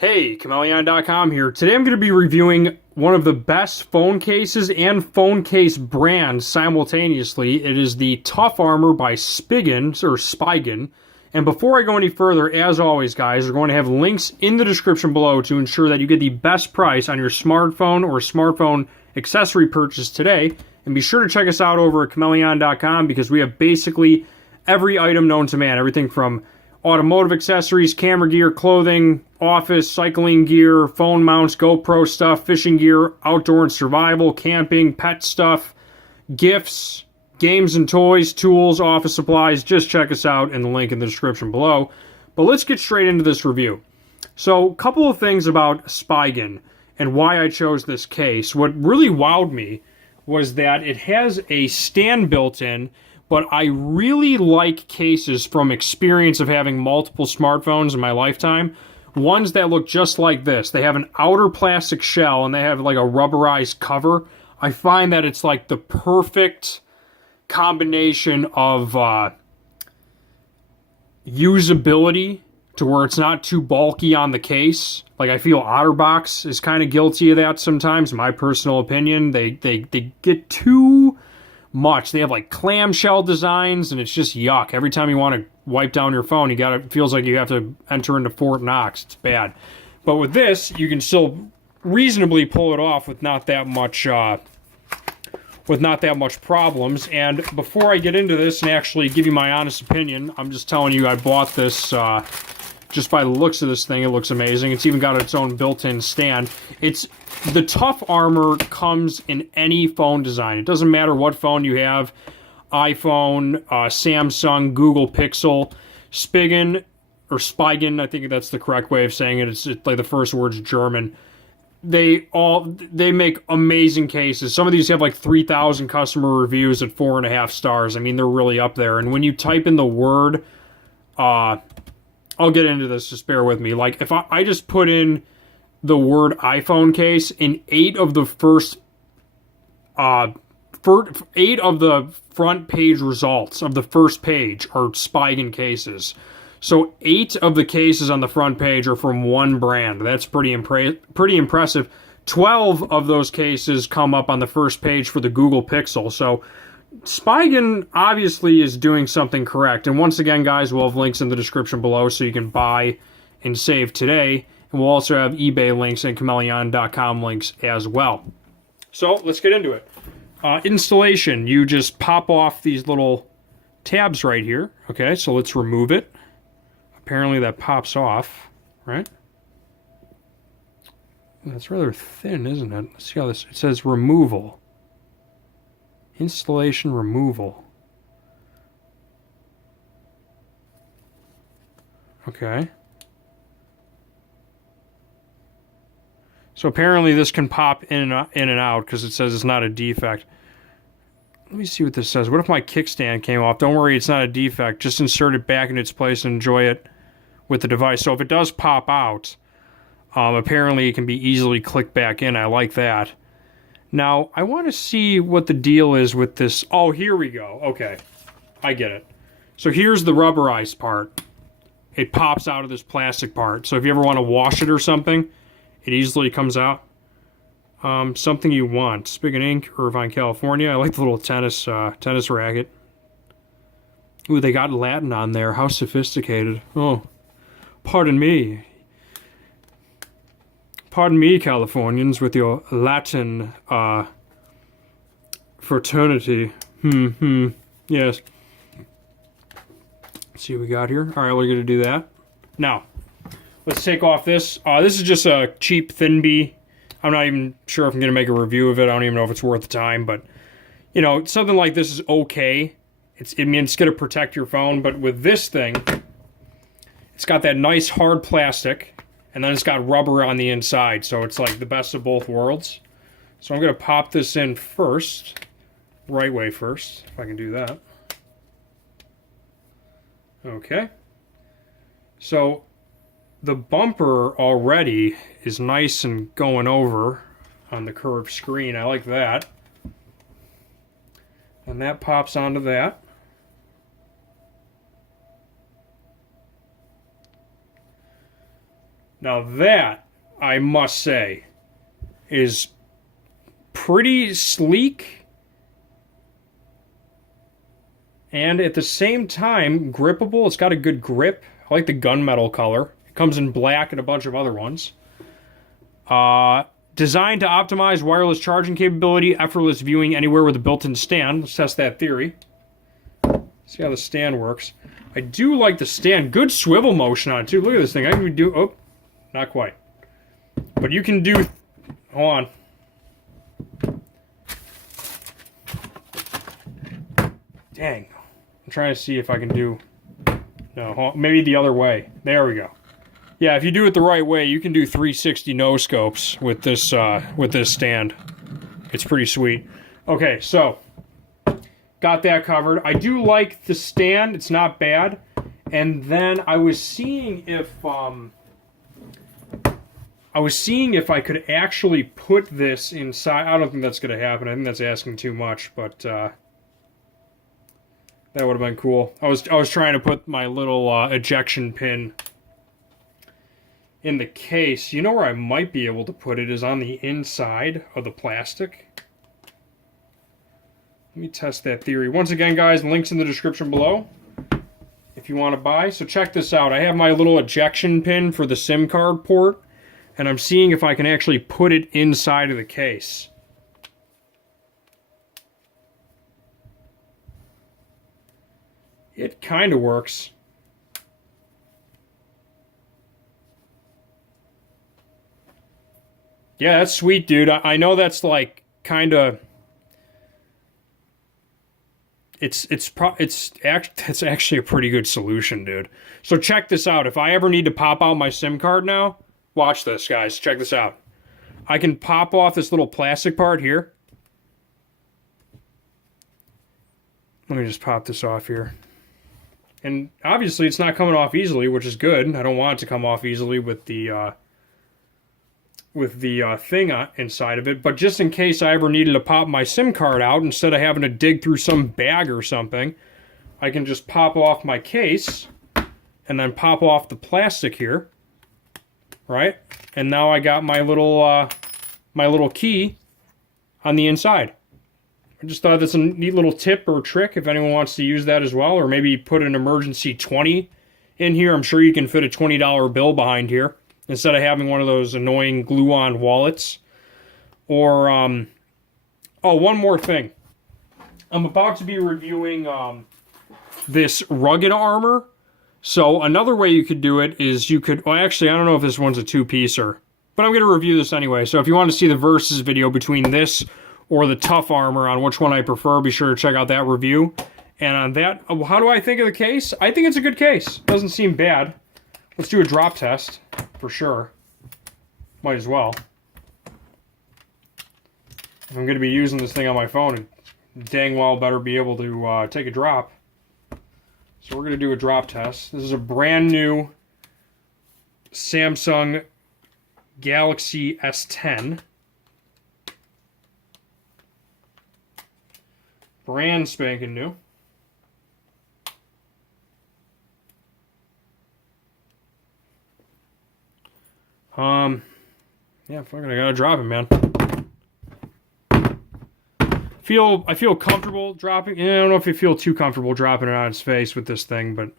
Hey, Chmelaeon.com here. Today I'm going to be reviewing one of the best phone cases and phone case brands simultaneously. It is the Tough Armor by Spigen. And before I go any further, as always, guys, we're going to have links in the description below to ensure that you get the best price on your smartphone or smartphone accessory purchase today. And be sure to check us out over at Chmelaeon.com because we have basically every item known to man. Everything from automotive accessories, camera gear, clothing, office, cycling gear, phone mounts, GoPro stuff, fishing gear, outdoor and survival, camping, pet stuff, gifts, games and toys, tools, office supplies. Just check us out in the link in the description below. But let's get straight into this review. So, a couple of things about Spigen and why I chose this case. What really wowed me was that it has a stand built in, but I really like cases from experience of having multiple smartphones in my lifetime. Ones that look just like this. They have an outer plastic shell and they have like a rubberized cover. I find that it's like the perfect combination of usability to where it's not too bulky on the case. Like I feel OtterBox is kind of guilty of that sometimes, in my personal opinion. They get too much. They have like clamshell designs and it's just yuck. Every time you want to wipe down your phone, it feels like you have to enter into Fort Knox. It's bad. But with this, you can still reasonably pull it off with not that much problems. And before I get into this and actually give you my honest opinion, I'm just telling you I bought this just by the looks of this thing. It looks amazing. It's even got its own built-in stand. The Tough Armor comes in any phone design. It doesn't matter what phone you have. iPhone, Samsung, Google Pixel, Spigen, I think that's the correct way of saying it. It's like the first word's German. They make amazing cases. Some of these have like 3,000 customer reviews at 4.5 stars. I mean, they're really up there. And when you type in the word, I'll get into this, just bear with me. Like if I just put in the word iPhone case, in 8 of the 8 of the front page results of the first page are Spigen cases. So 8 of the cases on the front page are from one brand. That's pretty impressive. 12 of those cases come up on the first page for the Google Pixel. So Spigen obviously is doing something correct. And once again, guys, we'll have links in the description below so you can buy and save today. And we'll also have eBay links and Chmelaeon.com links as well. So let's get into it. Installation, you just pop off these little tabs right here. Okay, so let's remove it. Apparently that pops off, right? That's rather thin, isn't it? Let's see how this, it says removal. Installation removal. Okay. So apparently this can pop in and out because it says it's not a defect. Let me see what this says. What if my kickstand came off? Don't worry, it's not a defect. Just insert it back in its place and enjoy it with the device. So if it does pop out, apparently it can be easily clicked back in. I like that. Now, I want to see what the deal is with this. Oh, here we go. Okay, I get it. So here's the rubberized part. It pops out of this plastic part. So if you ever want to wash it or something, it easily comes out. Something you want. Spigen Inc., Irvine, California. I like the little tennis racket. Ooh, they got Latin on there. How sophisticated. Oh, pardon me. Pardon me, Californians, with your Latin fraternity. Yes. Let's see what we got here. All right, we're going to do that. Now, let's take off this. This is just a cheap thin bee. I'm not even sure if I'm going to make a review of it. I don't even know if it's worth the time. But, you know, something like this is okay. It's going to protect your phone. But with this thing, it's got that nice hard plastic. And then it's got rubber on the inside. So it's like the best of both worlds. So I'm going to pop this in first. Right way first, if I can do that. Okay. So the bumper already is nice and going over on the curved screen. I like that. And that pops onto that. Now that, I must say, is pretty sleek and at the same time grippable. It's got a good grip. I like the gunmetal color. It comes in black and a bunch of other ones. Designed to optimize wireless charging capability, effortless viewing anywhere with a built-in stand. Let's test that theory. See how the stand works. I do like the stand. Good swivel motion on it too. Look at this thing. I can do... Oh, not quite. But you can do... Hold on. Dang. I'm trying to see if I can do... No, maybe the other way. There we go. Yeah, if you do it the right way, you can do 360 no-scopes with this stand. It's pretty sweet. Okay, so got that covered. I do like the stand. It's not bad. And then I was seeing if I could actually put this inside. I don't think that's going to happen. I think that's asking too much, but that would have been cool. I was trying to put my little ejection pin in the case. You know where I might be able to put it is on the inside of the plastic. Let me test that theory. Once again, guys, links in the description below if you want to buy. So check this out. I have my little ejection pin for the SIM card port, and I'm seeing if I can actually put it inside of the case. It kind of works. Yeah, that's sweet, dude. I know that's like kind of... It's actually a pretty good solution, dude. So check this out. If I ever need to pop out my SIM card now, watch this, guys. Check this out. I can pop off this little plastic part here. Let me just pop this off here. And obviously it's not coming off easily, which is good. I don't want it to come off easily with the thing inside of it. But just in case I ever needed to pop my SIM card out, instead of having to dig through some bag or something, I can just pop off my case and then pop off the plastic here, right? And now I got my little key on the inside. I just thought that's a neat little tip or trick if anyone wants to use that as well, or maybe put an emergency 20 in here. I'm sure you can fit a $20 bill behind here instead of having one of those annoying glue-on wallets. Or, oh, one more thing. I'm about to be reviewing this rugged armor. So another way you could do it is you could, well, actually, I don't know if this one's a two-piecer, but I'm going to review this anyway. So if you want to see the versus video between this or the tough armor on which one I prefer, be sure to check out that review. And on that, how do I think of the case? I think it's a good case. Doesn't seem bad. Let's do a drop test, for sure. Might as well. If I'm going to be using this thing on my phone, it dang well better be able to take a drop. So we're going to do a drop test. This is a brand new Samsung Galaxy S10. Brand spanking new. Yeah, fucking I gotta drop it, man. I feel comfortable dropping. I don't know if you feel too comfortable dropping it on its face with this thing, but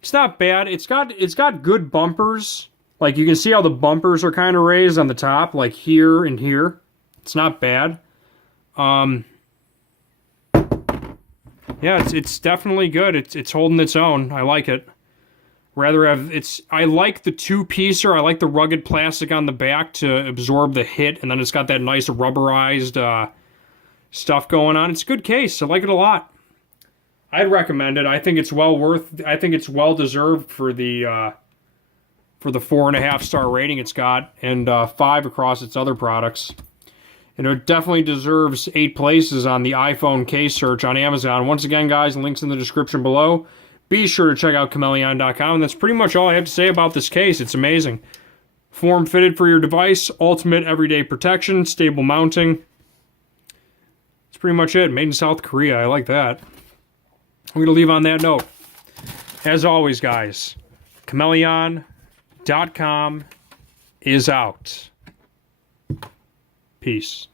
it's not bad. It's got good bumpers. Like, you can see how the bumpers are kind of raised on the top, like here and here. It's not bad. Yeah, it's definitely good. It's holding its own. I like it. I like the two-piecer. I like the rugged plastic on the back to absorb the hit, and then it's got that nice rubberized stuff going on. It's a good case. I like it a lot. I'd recommend it. I think it's I think it's well deserved for the 4.5-star rating it's got, and 5 across its other products. And it definitely deserves 8 places on the iPhone case search on Amazon. Once again, guys, links in the description below. Be sure to check out Chmelaeon.com. And that's pretty much all I have to say about this case. It's amazing. Form fitted for your device, ultimate everyday protection, stable mounting. That's pretty much it. Made in South Korea. I like that. I'm going to leave on that note. As always, guys, Chmelaeon.com is out. Peace.